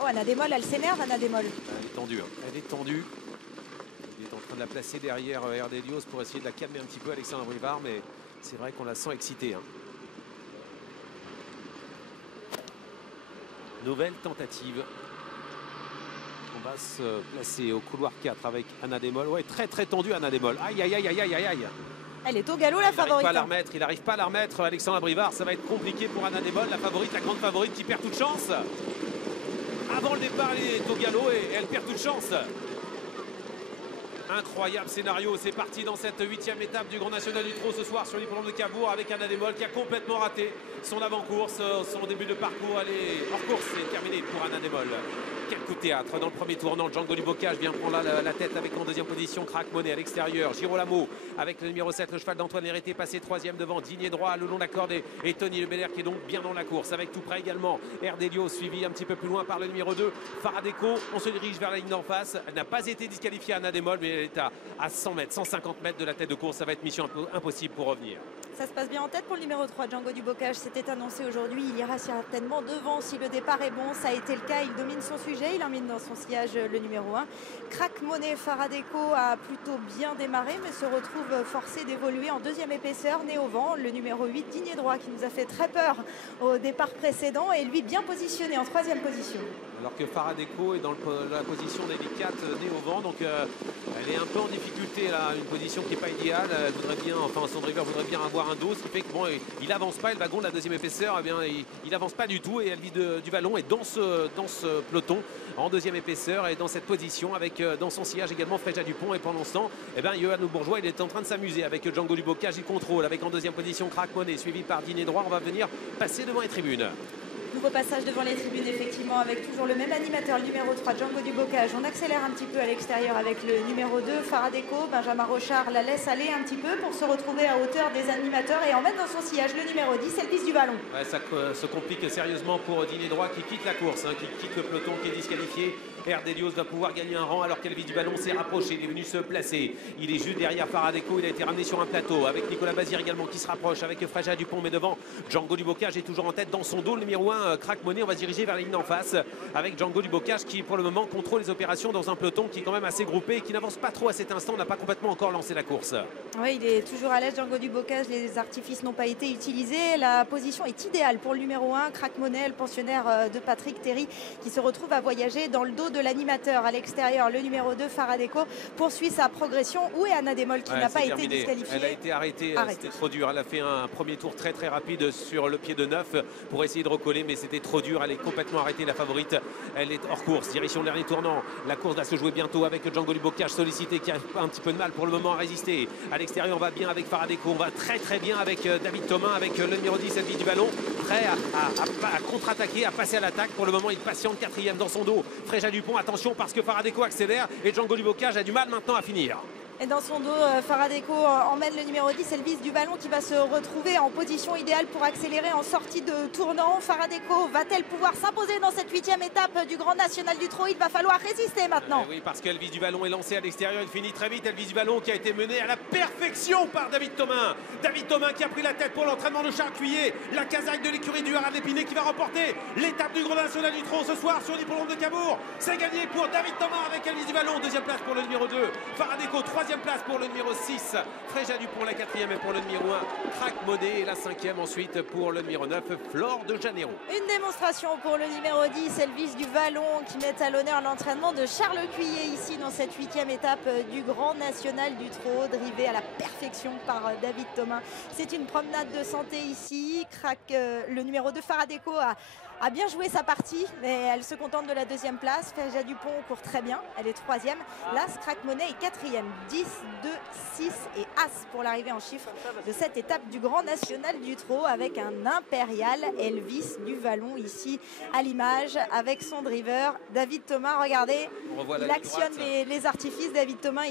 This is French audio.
Oh, Anna Demol, elle s'énerve, Anna Demol. Elle est tendue, hein. Elle est tendue. Il est en train de la placer derrière Erdelios pour essayer de la calmer un petit peu, Alexandre Brivard, mais c'est vrai qu'on la sent excitée, hein. Nouvelle tentative. On va se placer au couloir 4 avec Anna Demol. Ouais, très très tendue Anna Demol. Aïe aïe aïe aïe aïe aïe aïe. Elle est au galop, la favorite. Il n'arrive pas à la remettre, Alexandre Brivard. Ça va être compliqué pour Anna Demol, la favorite, la grande favorite qui perd toute chance. Avant le départ, elle est au galop et elle perd toute chance. Incroyable scénario, c'est parti dans cette 8e étape du Grand National du Trot ce soir sur l'hippodrome de Cabourg avec Anna Demol qui a complètement raté son avant-course, son début de parcours. Elle est hors course, c'est terminé pour Anna Demol. Quel coup de théâtre dans le premier tournant. Django du Bocage vient prendre la tête avec en deuxième position Crack Money à l'extérieur. Girolamo avec le numéro 7, le cheval d'Antoine Hérité, passé 3e devant. Digné droit le long de la corde et Tony Le Belair qui est donc bien dans la course. Avec tout près également Erdelios suivi un petit peu plus loin par le numéro 2 Faradeco. On se dirige vers la ligne d'en face. Elle n'a pas été disqualifiée Anna Demol, mais elle est à 100 mètres, 150 mètres de la tête de course. Ça va être mission impossible pour revenir. Ça se passe bien en tête pour le numéro 3, Django du Bocage. C'était annoncé aujourd'hui. Il ira certainement devant si le départ est bon. Ça a été le cas. Il domine son sujet. Il emmène dans son sillage le numéro 1. Crack Money Faradeco a plutôt bien démarré, mais se retrouve forcé d'évoluer en deuxième épaisseur, né au vent. Le numéro 8, Digné droit, qui nous a fait très peur au départ précédent. Et lui, bien positionné en 3e position. Alors que Faradeco est dans la position délicate, née au vent, donc elle est un peu en difficulté là, une position qui n'est pas idéale. Elle voudrait bien, enfin son driver voudrait bien avoir un dos, ce qui fait que bon, il avance pas. Et le wagon de la deuxième épaisseur, eh bien, il avance pas du tout et elle vit du vallon et dans ce peloton en deuxième épaisseur et dans cette position avec dans son sillage également Fréja Dupont. Et pendant ce temps, eh bien, Johan Bourgeois il est en train de s'amuser avec Django du Bocage. Il contrôle avec en deuxième position Crack Money suivi par Digné droit. On va venir passer devant les tribunes. Nouveau passage devant les tribunes, effectivement, avec toujours le même animateur, le numéro 3, Django du Bocage. On accélère un petit peu à l'extérieur avec le numéro 2, Faradeco. Benjamin Rochard la laisse aller un petit peu pour se retrouver à hauteur des animateurs et en mettre dans son sillage le numéro 10, Elvis du Vallon. Ouais, ça se complique sérieusement pour Digné droit qui quitte la course, hein, qui quitte le peloton, qui est disqualifié. Erdelios va pouvoir gagner un rang alors qu'Elvis du Vallon s'est rapproché. Il est venu se placer. Il est juste derrière Faradeco. Il a été ramené sur un plateau avec Nicolas Bazir également qui se rapproche avec Fréja Dupont. Mais devant, Django du Bocage est toujours en tête dans son dos. Le numéro 1, Crack Money. On va se diriger vers la ligne d'en face avec Django du Bocage qui pour le moment contrôle les opérations dans un peloton qui est quand même assez groupé et qui n'avance pas trop à cet instant. On n'a pas complètement encore lancé la course. Oui, il est toujours à l'aise, Django du Bocage. Les artifices n'ont pas été utilisés. La position est idéale pour le numéro 1, Crack Money, le pensionnaire de Patrick Terry qui se retrouve à voyager dans le dos de l'animateur. À l'extérieur, le numéro 2, Faradeco, poursuit sa progression. Où est Anna Demol qui n'a pas été disqualifiée? Elle a été arrêtée, c'était trop dur. Elle a fait un premier tour très très rapide sur le pied de 9 pour essayer de recoller, mais c'était trop dur. Elle est complètement arrêtée, la favorite. Elle est hors course, direction le dernier tournant. La course va se jouer bientôt avec Django du Bocage sollicité qui a un petit peu de mal pour le moment à résister. À l'extérieur, on va bien avec Faradeco. On va très très bien avec David Thomas, avec le numéro 10, Elvis du Vallon, prêt à contre-attaquer, à passer à l'attaque. Pour le moment, il patiente 4e dans son dos. Fréja Dupont, attention parce que Faradeco accélère et Django du Bocage a du mal maintenant à finir. Et dans son dos, Faradeco emmène le numéro 10, Elvis du Vallon, qui va se retrouver en position idéale pour accélérer en sortie de tournant. Faradeco va-t-elle pouvoir s'imposer dans cette 8e étape du Grand National du Trot? Il va falloir résister maintenant. Oui, parce qu'Elvis du Vallon est lancé à l'extérieur. Il finit très vite. Elvis du Vallon qui a été mené à la perfection par David Thomas. David Thomas qui a pris la tête pour l'entraînement de Charles Cuillet. La casaque de l'écurie du Haras d'Épinay qui va remporter l'étape du Grand National du Trot ce soir sur l'hippodrome de Cabourg. C'est gagné pour David Thomas avec Elvis du Vallon. 2e place pour le numéro 2. Faradeco, 3e place pour le numéro 6. Fréja Dupont, la 4e et pour le numéro 1. Crack Money et la 5e ensuite pour le numéro 9. Flore de Janeiro. Une démonstration pour le numéro 10, Elvis du Vallon, qui met à l'honneur l'entraînement de Charles Cuillet ici dans cette 8e étape du Grand National du Trot, drivé à la perfection par David Thomas. C'est une promenade de santé ici. Le numéro 2, Faradeco, a bien joué sa partie, mais elle se contente de la 2e place. Fréja Dupont court très bien, elle est 3e. L'As, Crack Money est 4e. 10, 2, 6 et As pour l'arrivée en chiffres de cette étape du Grand National du Trot avec un impérial Elvis du Vallon ici à l'image avec son driver David Thomas. Regardez, il actionne les artifices, David Thomas.